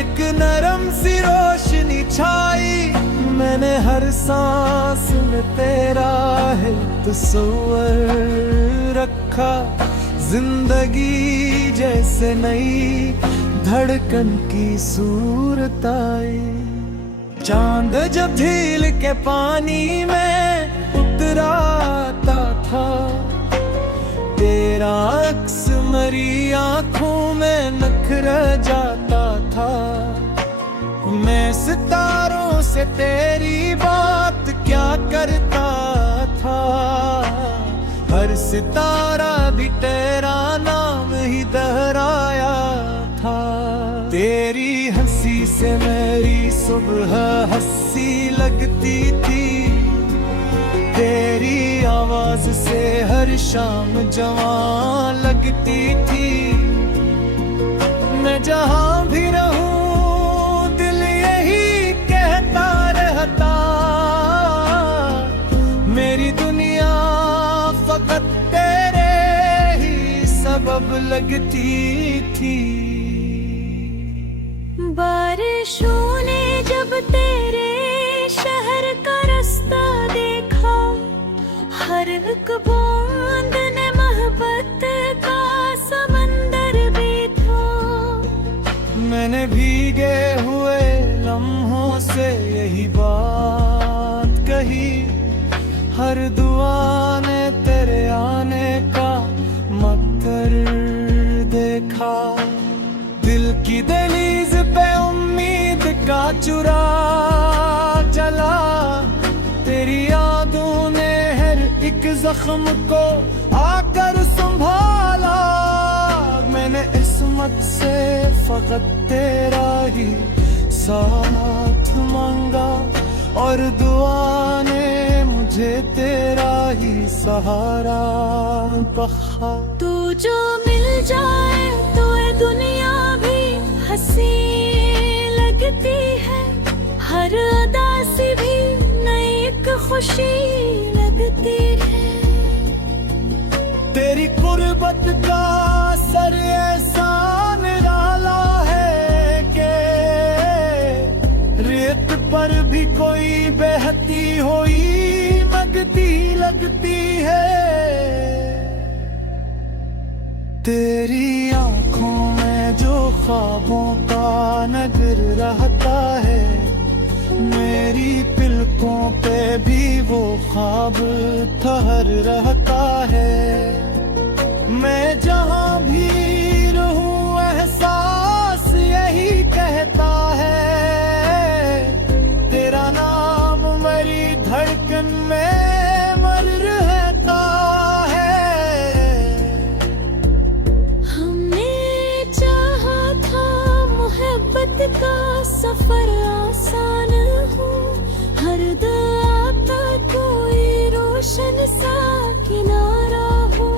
एक नरम सी रोशनी छाई, मैंने हर सांस में तेरा है तस्वर रखा। जिंदगी जैसे नई धड़कन की सूरत आई। चांद जब झील के पानी में उतराता था, तेरा अक्स मरी आंखों में नखर जाता था। मैं सितारों से तेरी बात क्या करता था, हर सितारा भी तेरा नाम ही दोहराया था। तेरी हंसी से मेरी सुबह हंसी लगती थी, तेरी आवाज से हर शाम जवां लगती थी। मैं जहां भी रहूं दिल यही कहता रहता, मेरी दुनिया फकत तेरे ही सबब लगती थी। बारिशों ने जब तेरे शहर का रास्ता देखा, हर एक बूंद ने मोहब्बत का समंदर भी था। मैंने भीगे हुए लम्हों से यही बात कही, हर दुआ ने तेरे आने का मकसद देखा। दिल की दहलीज पे उम्मीद का चुराग जला, तेरी यादों ने हर एक जख्म को आकर संभाला। मैंने इस्मत से फकत तेरा ही साथ मांगा, और दुआ ने मुझे तेरा ही सहारा बख्शा। तू जो मिल जाए तो ये दुनिया भी हंसी लगती है, हर अदा से भी नई एक खुशी लगती है। तेरी कुर्बत का सर एहसान डाला है के, रेत पर भी कोई बहती हुई लगती लगती है। तेरी आंखों में जो ख्वाबों का नजर रहता है, मेरी पिलकों पे भी वो ख्वाब ठहर रहता है। मैं जहां भी रहूं एहसास यही कहता है, तेरा नाम मेरी धड़कन में मर रहता है। हमने चाहा था मोहब्बत का सफर आसान हो, हर दुआ का कोई रोशन सा किनारा हो।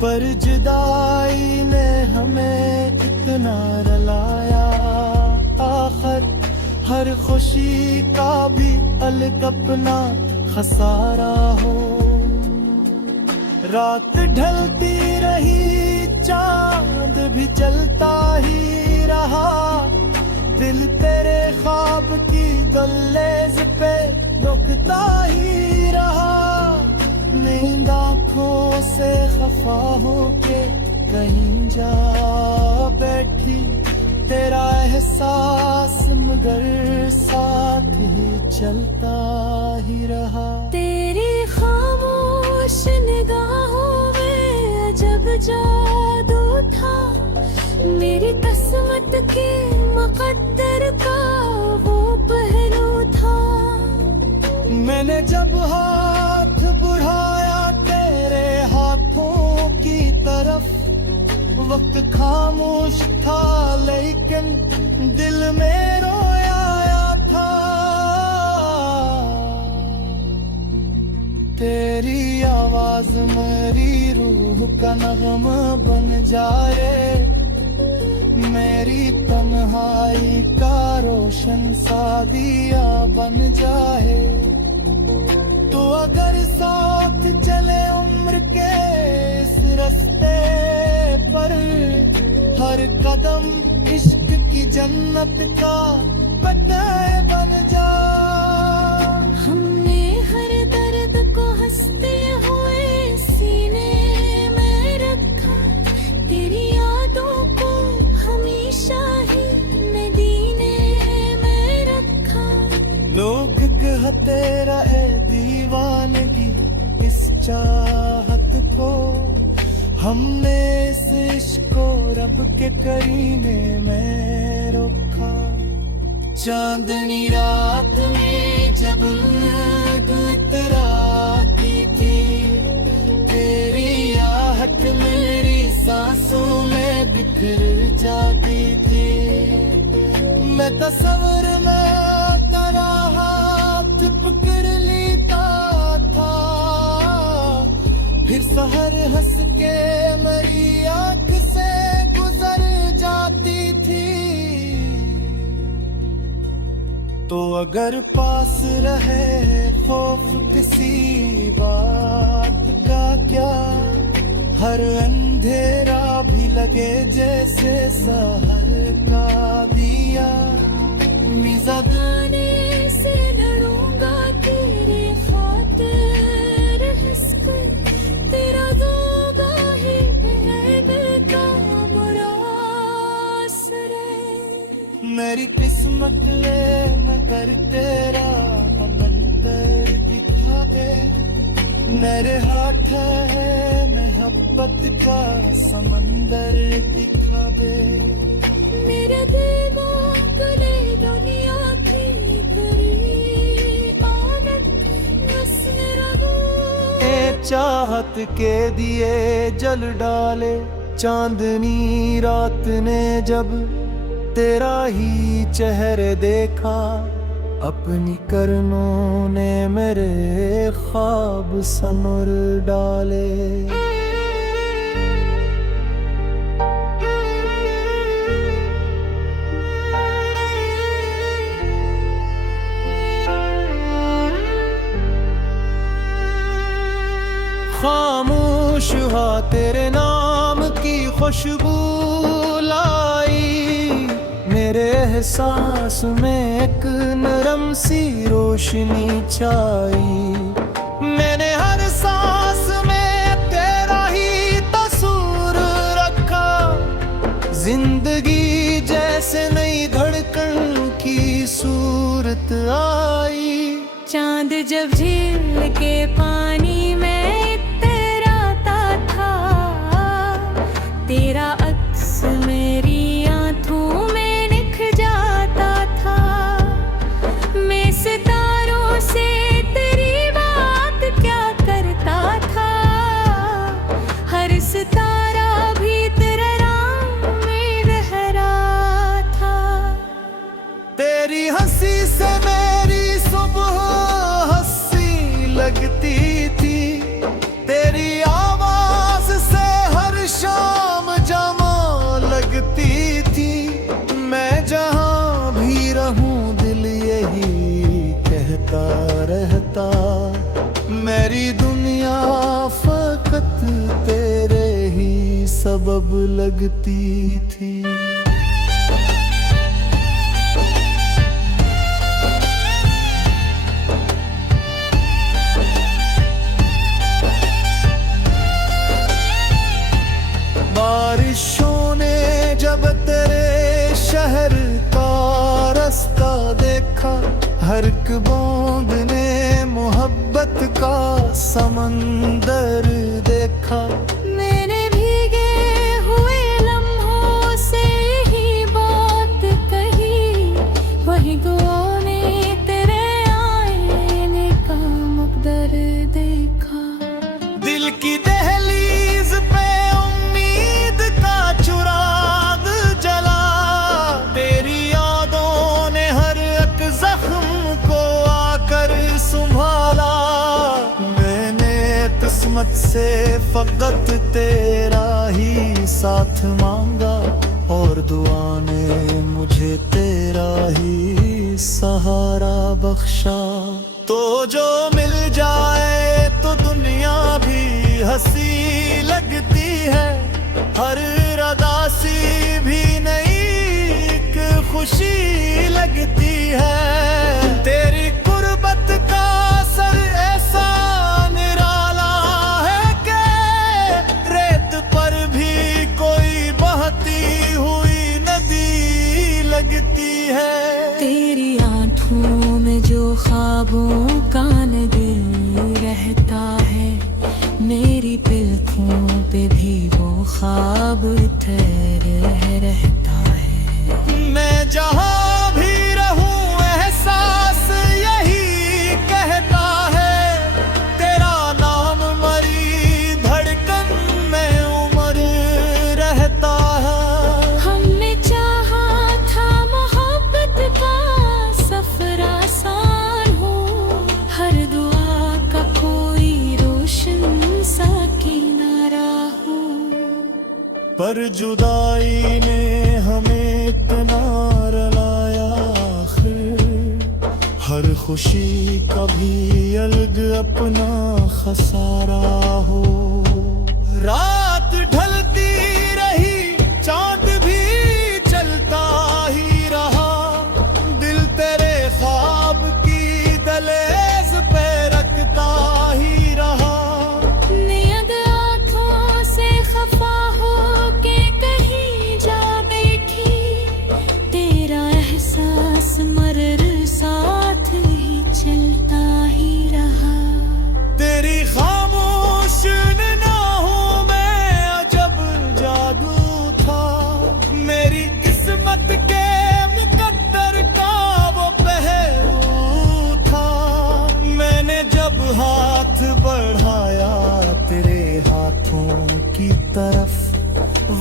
पर जुदाई ने हमें इतना रुलाया, आखिर हर खुशी का भी अलग अपना खसारा हो। रात ढलती रही चांद भी चलता ही रहा, दिल तेरे ख्वाब की दहलीज पे रुकता ही रहा। नींद आँखों से खफा होके कहीं जा बैठी, तेरा एहसास मगर साथ ही चलता ही रहा। तेरी खामोश निगाहों में अजब जादू था, मेरी किस्मत के मुकद्दर का वो पहलू था। मैंने जब हाथ बढ़ाया तेरे हाथों की तरफ, वक्त खामोश था लेकिन दिल में रोया था। तेरी आवाज मेरी रूह का नगमा बन जाए, मेरी तन्हाई का रोशन सा दिया बन जाए। तो अगर साथ चले उम्र के इस रास्ते पर, हर कदम इश्क जन्नत का पतय बन जा। हमने हर दर्द को हंसते हुए सीने में रखा, तेरी यादों को हमेशा ही मदीने में रखा। लोग कहते रहे दीवानगी इस चाहत को, हमने इस इश्क को रब के करीने में रोका। चांदनी रात में जब गुतराती थी, तेरी आहट मेरी सांसों में बिखर जाती थी। मैं तस्वीर में तेरा हाथ पकड़ लेता था, फिर सहर हंस के मेरी आंख से गुजर जाती थी। तो अगर पास रहे खौफ किसी बात का क्या, हर अंधेरा भी लगे जैसे सहर का दिया। मिज़ाने से लड़ूंगा तेरे खातिर हंसकर, तेरा दोगा ही महक का मुरासरे। मेरी किस्मत ले मगर तेरा मंतर दिखा दे, मेरे हाथ है मोहब्बत का समंदर दिखा दे। मेरे दिमाग गले दुनिया की तेरी आदत हंसने लगूं। ए चाहत के दिए जल डाले चांदनी रात ने जब, तेरा ही चेहरे देखा अपनी करनों ने मेरे ख्वाब सनुर डाले। खामोश हुआ तेरे नाम की खुशबू लाई, मेरे एहसास में एक नरम सी रोशनी छाई। मैंने हर सांस में तेरा ही तस्वीर रखा, जिंदगी जैसे नई धड़कन की सूरत आई। चांद जब झील के पानी में इतराता था, तेरा अक्स मेरी आंखों में निख जाता था। मैं सितारों से तेरी बात क्या करता था, हर सितारा भी तेरे राह में रह रहा था। तेरी हंसी से मेरी सुबह हंसी लगती थी, तेरी आवाज से हर शाम जमा लगती थी। मैं जहां भी रहूं दिल यही कहता रहता, मेरी दुनिया फकत तेरे ही सबब लगती थी। बारिशों ने जब तेरे शहर का रास्ता देखा, हर एक बूंद ने मोहब्बत का समंदर देखा। मैंने भीगे हुए लम्हों से ही बात कही, वही दुआओं ने तेरे आईने का मकदर देखा। दिल की दहलीज पे उम्मीद का चुराग जला, तेरी यादों ने हर एक जख्म को आकर संभाला। मैंने किस्मत से फकत तेरा ही साथ मांगा, और दुआ ने मुझे तेरा ही सहारा बख्शा। तो जो मिल जाए तो दुनिया भी हंसी लगती है, हर रदासी भी नई एक खुशी लगती है। तेरी गुर्बत का असर ऐसा निराला है कि रेत पर भी कोई बहती हुई नदी लगती है। तेरी आँखों में जो ख्वाबों का नदिल रहता है, मेरी पलकों पे भी वो ख्वाब ठहरे रहता है। मैं जहाँ भी रहूं एहसास यही कहता है, तेरा नाम मरी धड़कन में उम्र रहता है। हमने चाहा था मोहब्बत का सफर आसान हो, हर दुआ का कोई रोशन सा किनारा हो। पर जुदाई ने हमें इतना रुलाया आखिर, हर खुशी का भी अलग अपना खसारा हो। रात ढलती रही, चांद भी चलता ही रहा, दिल तेरे ख्वाब की दहलीज पे रखता ही रहा। नियत आँखों से खफा हो के कहीं जा बैठी, तेरा एहसास मर्र साथ ही चलता ही रहा। तेरी खामोश निगाहों में अजब जादू था, मेरी किस्मत के मुकद्दर का वो पहलू था। मैंने जब हाथ बढ़ाया तेरे हाथों की तरफ,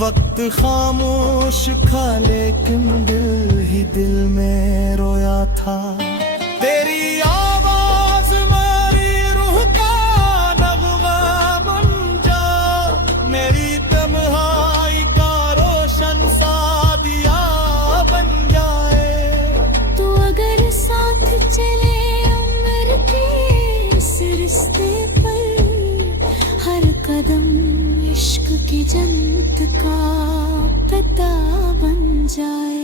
वक्त खामोश था लेकिन दिल ही दिल में रोया था। तेरी आवाज मेरी रूह का नगमा बन जा, मेरी तन्हाई का रोशन सा दिया बन जाए। तू अगर साथ चले उम्र के इस रिश्ते पर, हर कदम इश्क की जन्नत का पता बन जाए।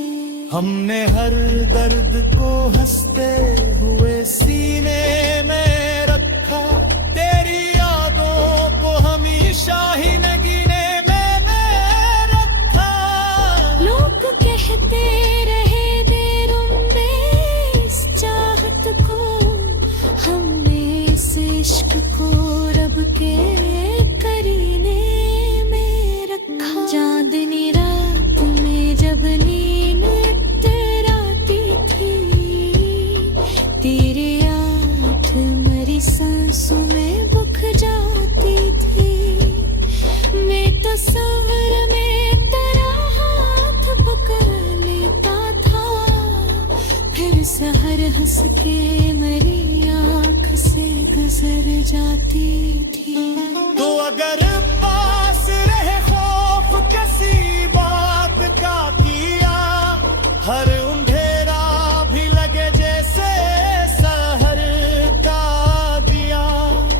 हमने हर दर्द को हंसते हुए सीने में रखा, तेरी यादों को हमेशा ही नगीने में रखा। लोग कहते रहे देरुम्बे इस चाहत को, हमने इस इश्क को रब के करीने में रखा। चांदनी रात में जब नींद इतराती थी, तेरे आँख मरी सांसों में बुक जाती थी। मैं तो सवर में तेरा हाथ पकड़ लेता था, फिर सहर हंस के मेरी आँख से गुजर जाती थी। तो अगर पास रहे खौफ किसी बात का किया, हर अंधेरा भी लगे जैसे सहर का दिया।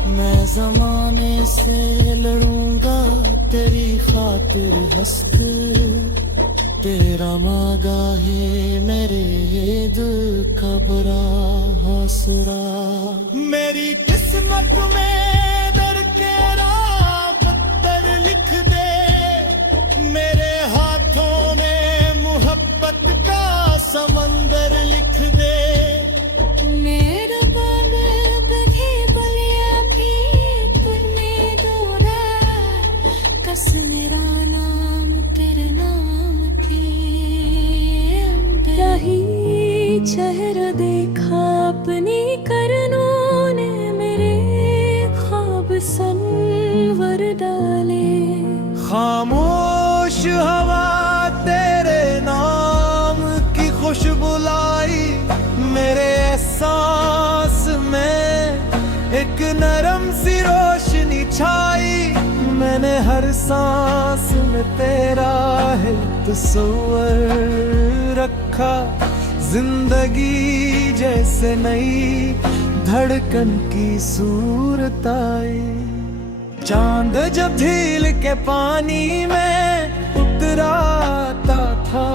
मैं जमाने से लड़ूंगा तेरी खातिर हंसकर, तेरा मांगा है मेरे दिल का बड़ा हौसला। मेरी किस्मत में दर के पत्थर लिख दे, मेरे हाथों में मोहब्बत का समंदर लिख दे। मेरे बाल बधे बलिया भी तूने दौड़ा, कस मेरा नाम तेरे नाम के। यही चेहरा देखा अपनी करनों ने, मेरे ख्वाब संवर डाले। खामोश हवा तेरे नाम की खुशबू लाई, मेरे एहसास में एक नरम सी रोशनी छाई। मैंने हर सांस में तेरा है तस्वर रखा, जिंदगी जैसे नई धड़कन की सूरत आई। चांद जब झील के पानी में उतराता था,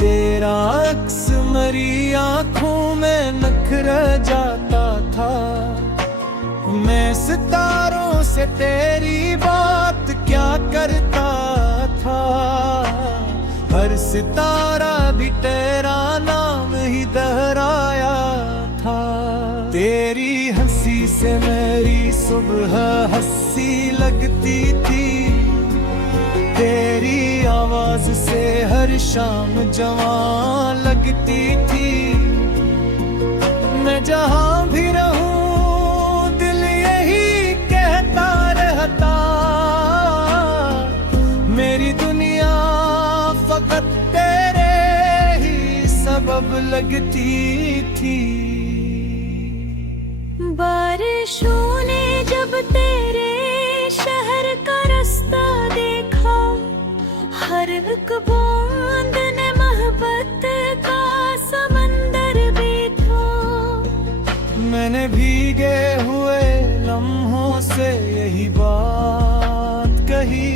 तेरे तेरा अक्स मरी आंखों में नखर जाता था। मैं सितारों से तेरी बात क्या करता था। हर सितारा भी तेरा नाम ही दोहराया था। तेरी हंसी से मेरी सुबह हंसी लगती थी। तेरी आवाज से हर शाम जवां लगती थी। मैं जहां भी रहूं दिल यही कहता रहता। मेरी दुनिया फकत तेरे ही सबब लगती थी। बारिशों ने जब तेरे शहर का रास्ता देखा, हर एक बूंद ने मोहब्बत का समंदर देखा। मैंने भीगे हुए लम्हों से यही बात कही।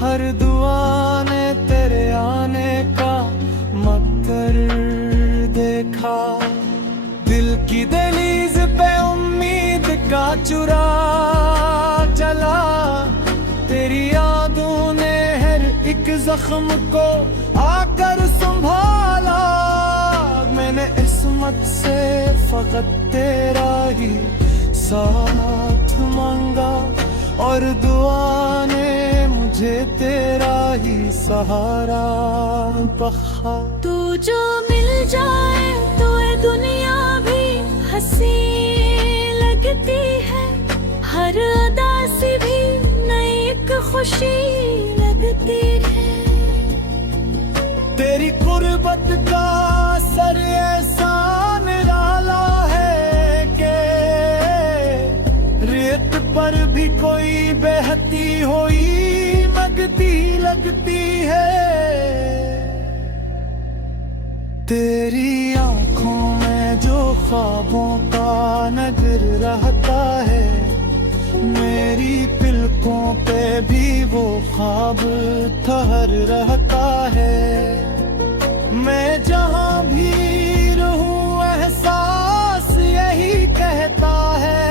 हर दुआ ने तेरे आने का मकर देखा। दिल की दहलीज पे उम्मीद का चुराग जला। तेरी यादों ने हर एक जख्म को आकर संभाला। मैंने इस्मत से फकत तेरा ही साथ मांगा और दुआ ने मुझे तेरा ही सहारा बख्शा। तू जो मिल जाए तो ये दुनिया भी हंसी लगती है। हर अदा से भी नई एक खुशी लगती है। तेरी कुर्बत का सर एहसान डाला है के रेत पर भी कोई बहती हुई नगदी लगती है। तेरी आंखों में जो ख्वाबों का नजर रहता है। मेरी पिलकों पे भी वो ख्वाब ठहर रहता है। मैं जहां भी रहूं एहसास यही कहता है।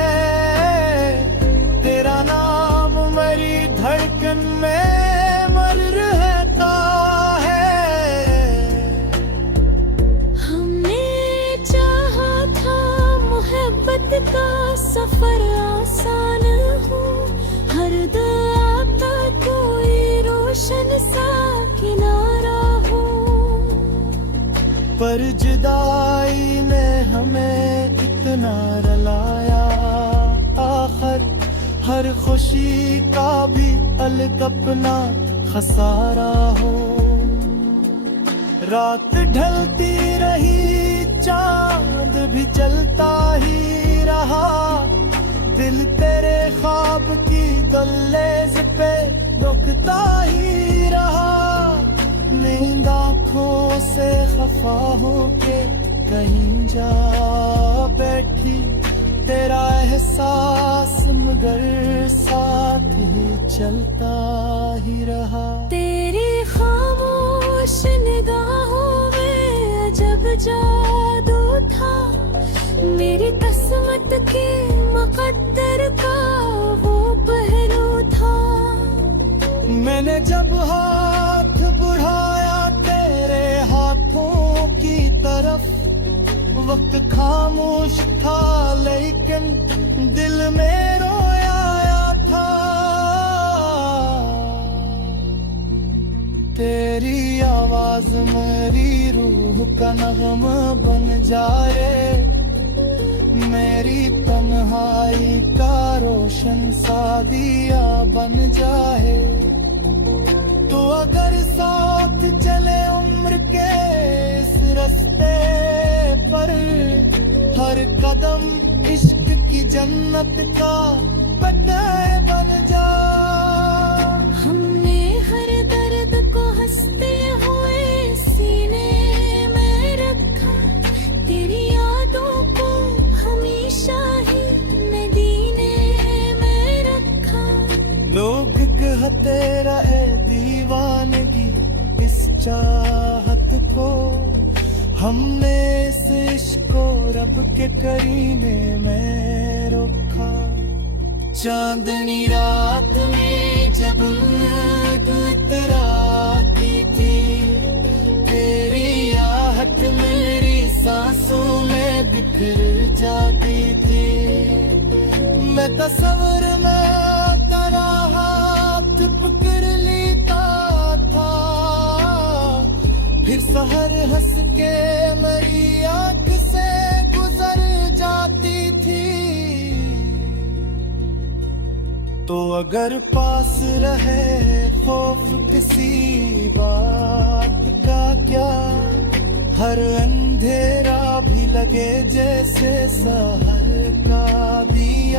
तेरा नाम मेरी धड़कन में मर रहता है। हमने चाहा था मोहब्बत का सफर आसान हो। हर दुआ का कोई रोशन सा किनारा हो। पर जुदाई ने हमें इतना रुलाया। आखिर हर खुशी का भी अलग अपना खसारा हो। रात ढलती रही चांद भी जलता ही रहा। दिल तेरे ख्वाब की दहलीज पे रुकता ही रहा। नींद आँखों से खफा होके कहीं जा बैठी। तेरा एहसास मगर साथ ही चलता ही रहा। तेरी खामोश निगाहों में अजब जादू था। मेरी किस्मत के मुकद्दर का वो पहलू था। मैंने जब हाथ बढ़ाया तेरे हाथों की तरफ। वक्त खामोश था लेकिन दिल में रोया था। तेरी आवाज मेरी रूह का नगमा बन जाए। मेरी तन्हाई का रोशन सा दिया बन जाए। तो अगर साथ चले उम्र के इस रास्ते पर। हर कदम इश्क की जन्नत का बदले बन जा। हमने हर दर्द को हंसते हुए सीने में रखा। तेरी यादों को हमेशा ही मदीने में रखा। लोग कहते रहे दीवानगी इस चाहत को। हमने इस इश्क को रब के करीने में रोका। चांदनी रात में जब उतराती थी, तेरी आहट मेरी सांसों में बिखर जाती थी। मैं तस्वर में तेरा हाथ पकड़ लेता था, फिर सहर हंस के मेरी आंख से गुजर जाती थी। तो अगर पास रहे खौफ किसी बात का क्या, हर अंधेरा भी लगे जैसे सहर का दिया।